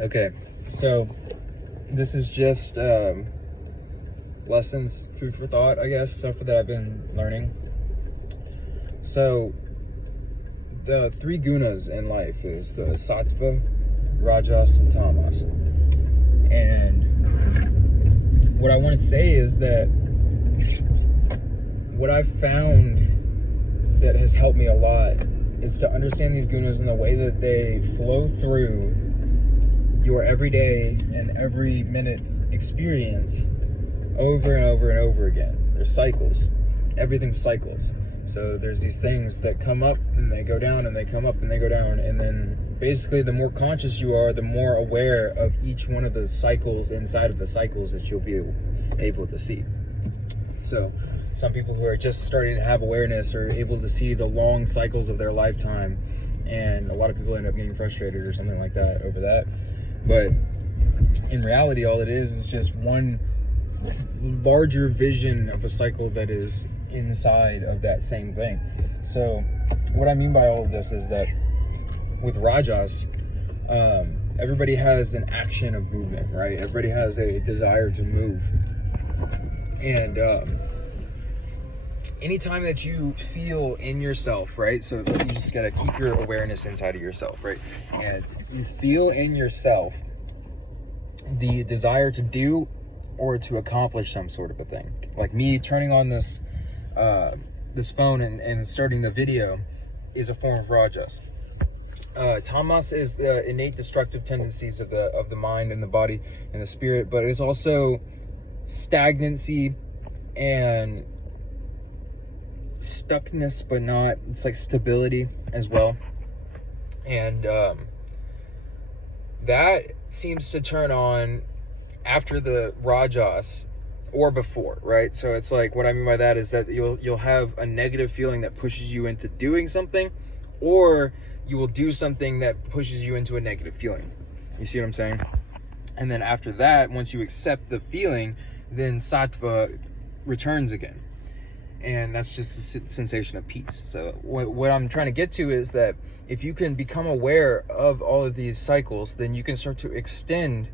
Okay, so this is just lessons, food for thought, I guess, stuff that I've been learning. So the three gunas in life is the sattva, rajas, and tamas. And what I want to say is that what I've found that has helped me a lot is to understand these gunas in the way that they flow through your everyday and every minute experience over and over and over again. There's cycles. Everything cycles. So there's these things that come up and they go down, and they come up and they go down, and then basically the more conscious you are, the more aware of each one of the cycles inside of the cycles that you'll be able to see. So some people who are just starting to have awareness are able to see the long cycles of their lifetime, and a lot of people end up getting frustrated or something like that over that. But in reality, all it is just one larger vision of a cycle that is inside of that same thing. So what I mean by all of this is that with Rajas, everybody has an action of movement, right? Everybody has a desire to move. And anytime that you feel in yourself, right? So you just gotta keep your awareness inside of yourself, right? And you feel in yourself the desire to do or to accomplish some sort of a thing. Like me turning on this this phone and starting the video is a form of rajas. Tamas is the innate destructive tendencies of the mind and the body and the spirit, but it's also stagnancy and stuckness, but not, it's like stability as well. And that seems to turn on after the rajas or before, right? So it's like, what I mean by that is that you'll have a negative feeling that pushes you into doing something, or you will do something that pushes you into a negative feeling. You see what I'm saying? And then after that, once you accept the feeling, then sattva returns again. And that's just a sensation of peace. So what I'm trying to get to is that if you can become aware of all of these cycles, then you can start to extend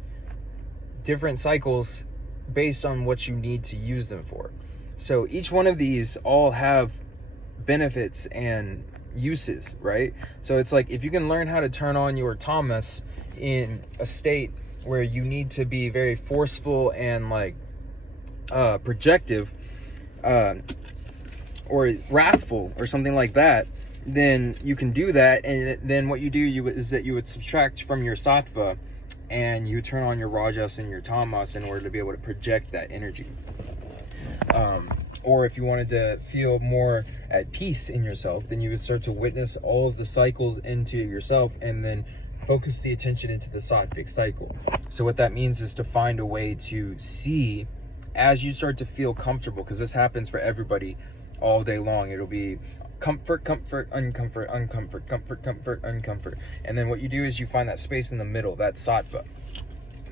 different cycles based on what you need to use them for. So each one of these all have benefits and uses, right? So it's like, if you can learn how to turn on your tamas in a state where you need to be very forceful and like projective, or wrathful or something like that, then you can do that. And then what you do is that you would subtract from your sattva and you turn on your rajas and your tamas in order to be able to project that energy. Or if you wanted to feel more at peace in yourself, then you would start to witness all of the cycles into yourself and then focus the attention into the sattvic cycle. So what that means is to find a way to see as you start to feel comfortable, because this happens for everybody all day long. It'll be comfort, comfort, uncomfort, uncomfort, comfort, comfort, uncomfort. And then what you do is you find that space in the middle, that's sattva.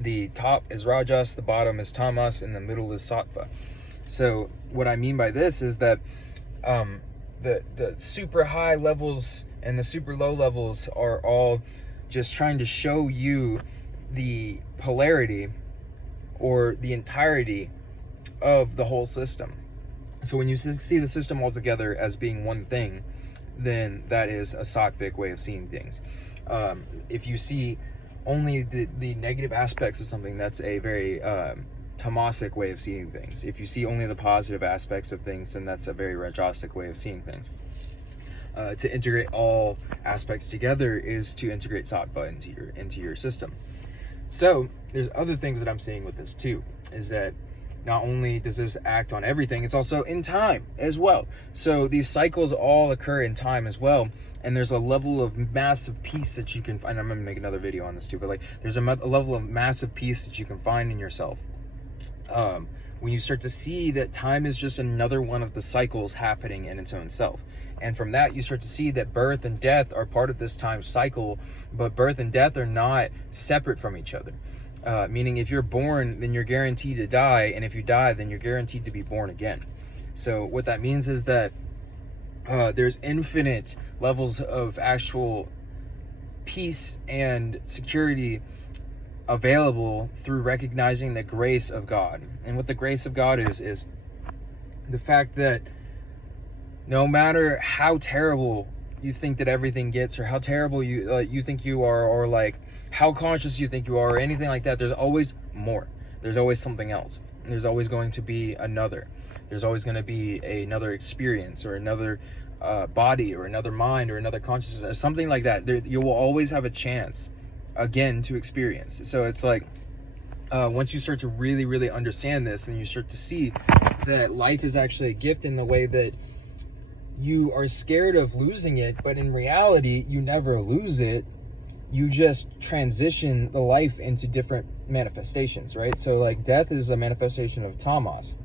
The top is rajas, the bottom is tamas, and the middle is sattva. So what I mean by this is that the super high levels and the super low levels are all just trying to show you the polarity or the entirety of the whole system. So when you see the system altogether as being one thing, then that is a sattvic way of seeing things. If you see only the negative aspects of something, that's a very tamasic way of seeing things. If you see only the positive aspects of things, then that's a very rajasic way of seeing things. To integrate all aspects together is to integrate sattva into your system. So there's other things that I'm seeing with this too, is that not only does this act on everything, it's also in time as well. So these cycles all occur in time as well. And there's a level of massive peace that you can find. I'm going to make another video on this too, but like there's a level of massive peace that you can find in yourself. When you start to see that time is just another one of the cycles happening in its own self. And from that, you start to see that birth and death are part of this time cycle, but birth and death are not separate from each other. Meaning if you're born, then you're guaranteed to die. And if you die, then you're guaranteed to be born again. So what that means is that there's infinite levels of actual peace and security available through recognizing the grace of God. And what the grace of God is the fact that no matter how terrible you think that everything gets, or how terrible you think you are, or like how conscious you think you are, or anything like that, there's always more. There's always something else. There's always going to be another. There's always going to be another experience, or another body, or another mind, or another consciousness, or something like that. You will always have a chance again to experience. So it's like, once you start to really, really understand this, and you start to see that life is actually a gift, in the way that you are scared of losing it, but in reality, you never lose it. You just transition the life into different manifestations, right? So like death is a manifestation of tamas.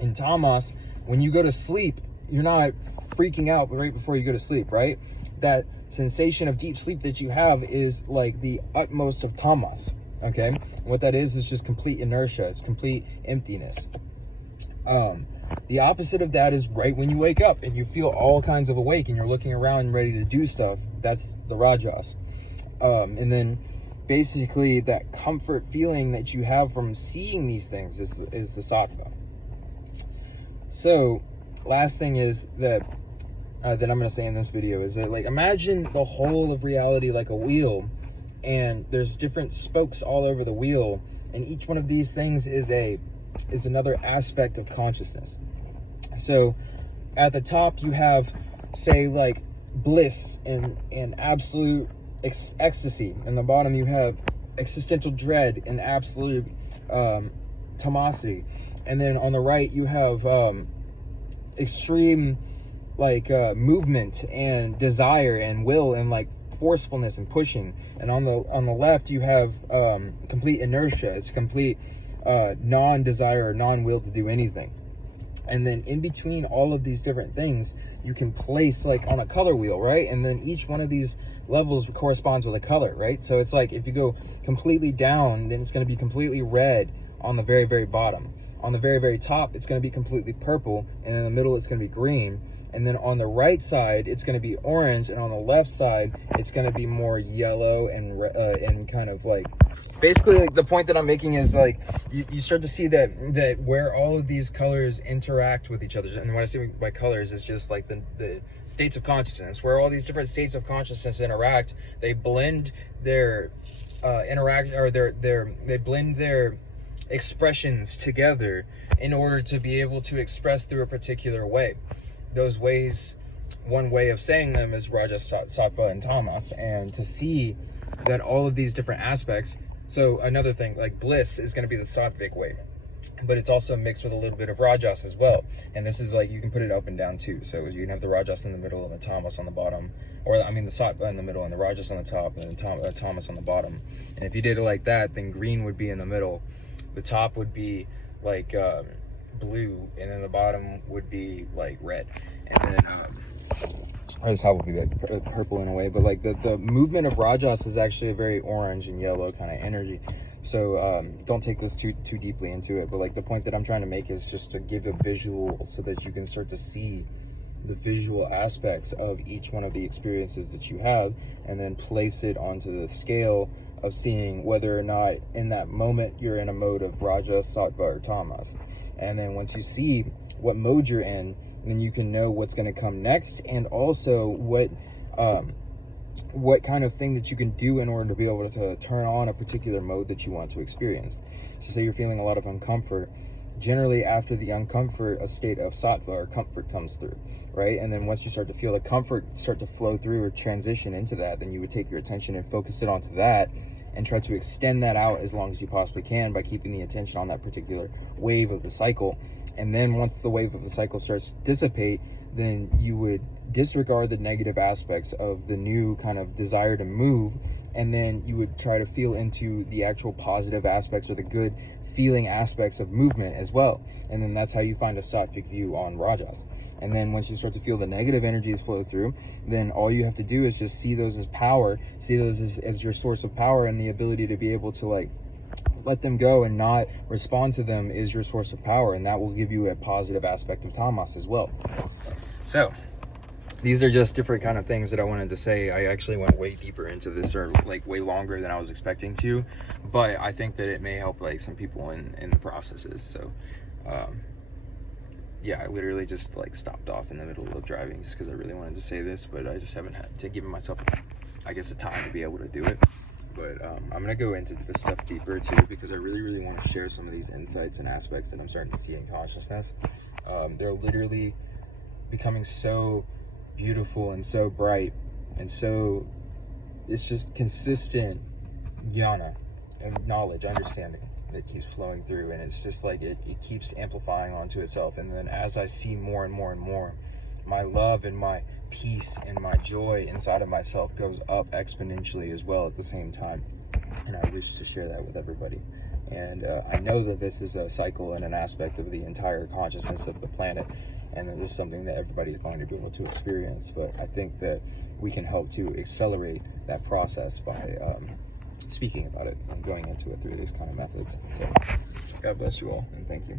In tamas, when you go to sleep, you're not freaking out right before you go to sleep, right? That sensation of deep sleep that you have is like the utmost of tamas, okay? And what that is just complete inertia. It's complete emptiness. The opposite of that is right when you wake up and you feel all kinds of awake and you're looking around and ready to do stuff. That's the rajas. And then basically that comfort feeling that you have from seeing these things is the sattva. So last thing is that I'm going to say in this video is that, like, imagine the whole of reality like a wheel, and there's different spokes all over the wheel, and each one of these things is another aspect of consciousness. So at the top you have, say, like bliss and absolute ecstasy. In the bottom you have existential dread and absolute tamosity. And then on the right you have extreme like movement and desire and will and like forcefulness and pushing. And on the left you have complete inertia. It's complete non-desire, non-will to do anything. And then in between all of these different things, you can place like on a color wheel, right? And then each one of these levels corresponds with a color, right? So it's like if you go completely down, then it's going to be completely red on the very, very bottom. On the very, very top, it's going to be completely purple, and in the middle, it's going to be green. And then on the right side, it's going to be orange, and on the left side, it's going to be more yellow and kind of like, basically, like, the point that I'm making is like you start to see that where all of these colors interact with each other. And what I say by colors is just like the states of consciousness, where all these different states of consciousness interact. They blend their they blend their expressions together in order to be able to express through a particular way. Those ways, one way of saying them is Rajas, Sattva, and Tamas, and to see that all of these different aspects. So another thing, like bliss is going to be the Sattvic way, but it's also mixed with a little bit of Rajas as well. And this is like, you can put it up and down too. So you can have the Rajas in the middle and the Tamas on the bottom, or I mean the Sattva in the middle and the Rajas on the top and the Tamas on the bottom. And if you did it like that, then green would be in the middle. The top would be like blue, and then the bottom would be like red, and then or the top would be like purple in a way. But like the movement of Rajas is actually a very orange and yellow kind of energy. So don't take this too deeply into it. But like the point that I'm trying to make is just to give a visual so that you can start to see the visual aspects of each one of the experiences that you have, and then place it onto the scale of seeing whether or not in that moment you're in a mode of Rajas, Sattva, or Tamas. And then once you see what mode you're in, then you can know what's going to come next, and also what kind of thing that you can do in order to be able to turn on a particular mode that you want to experience. So say you're feeling a lot of uncomfort. Generally after the uncomfort, a state of sattva or comfort comes through, right? And then once you start to feel the comfort start to flow through or transition into that, then you would take your attention and focus it onto that and try to extend that out as long as you possibly can by keeping the attention on that particular wave of the cycle. And then once the wave of the cycle starts to dissipate, then you would disregard the negative aspects of the new kind of desire to move, and then you would try to feel into the actual positive aspects or the good feeling aspects of movement as well. And then that's how you find a sattvic view on Rajas. And then once you start to feel the negative energies flow through, then all you have to do is just see those as power, see those as your source of power, and the ability to be able to like let them go and not respond to them is your source of power, and that will give you a positive aspect of tamas as well. So these are just different kind of things that I wanted to say. I actually went way deeper into this, or like way longer than I was expecting to, but I think that it may help like some people in the processes. So yeah, I literally just like stopped off in the middle of driving just because I really wanted to say this, but I just haven't had to give myself, I guess, a time to be able to do it. But I'm gonna go into this stuff deeper too, because I really want to share some of these insights and aspects that I'm starting to see in consciousness. They're literally becoming so beautiful and so bright, and so it's just consistent jnana and knowledge, understanding that keeps flowing through, and it's just like it keeps amplifying onto itself. And then as I see more and more and more, my love and my peace and my joy inside of myself goes up exponentially as well at the same time. And I wish to share that with everybody. And I know that this is a cycle and an aspect of the entire consciousness of the planet, and that this is something that everybody is going to be able to experience. But I think that we can help to accelerate that process by speaking about it and going into it through these kind of methods. So God bless you all, and thank you.